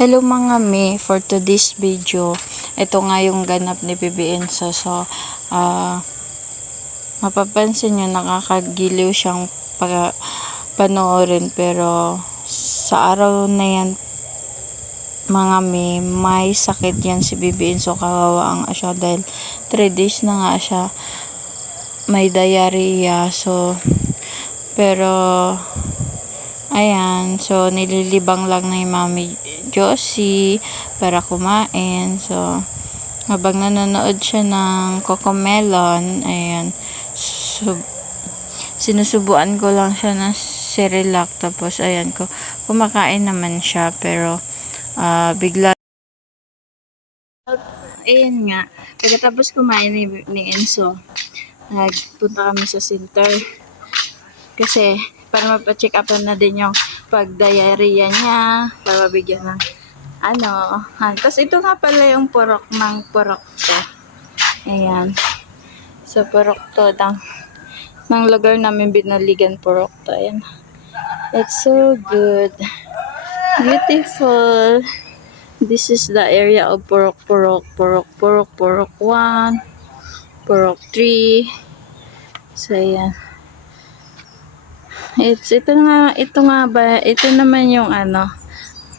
Hello mga me, for today's video, ito nga yung ganap ni BBN so, so ah, mapapansin nyo nakakagiliw siyang pa, panoorin. Pero sa araw na yan mga me, may sakit yan si BBN so kawawa ang siya dahil 3 days na nga siya. May diarrhea so pero Ayan, so nililibang lang ni Mami Josie para kumain. So, habang nanonood siya ng Cocomelon, ayan, sub, sinusubuan ko lang siya ng Cerelac. Tapos, ayan, ko, kumakain naman siya, pero ah, bigla Ayan nga, pagkatapos kumain ni, ni Enzo, nagpunta kami sa center kasi para mapacheck up na din yung pag-diarrhea niya, para mabigyan ng ano. Tapos ito nga pala yung purok ng purok to. Ayan. So, purok to ng, ng lugar namin binaligan purok to. Ayan. It's so good. Beautiful. This is the area of Purok Purok Purok Purok Purok 1 Purok 3 So, ayan. It's, ito nga, ito nga ba, ito naman yung ano,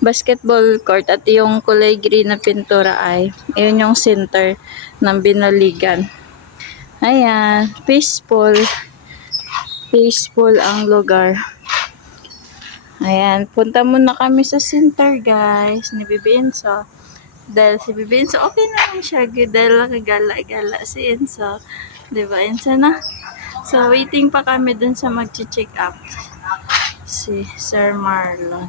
basketball court at yung kulay green na pintura ay, yun yung center ng binaligan. Ayan, peaceful. Peaceful ang lugar. Ayan, punta muna kami sa center guys, ni Bibi Enzo. Dahil si Bibi Enzo, okay naman siya, dahil nakagala-gala si Enzo. Diba Enzo na? So, waiting pa kami dun sa mag-check up. Si Sir Marlon.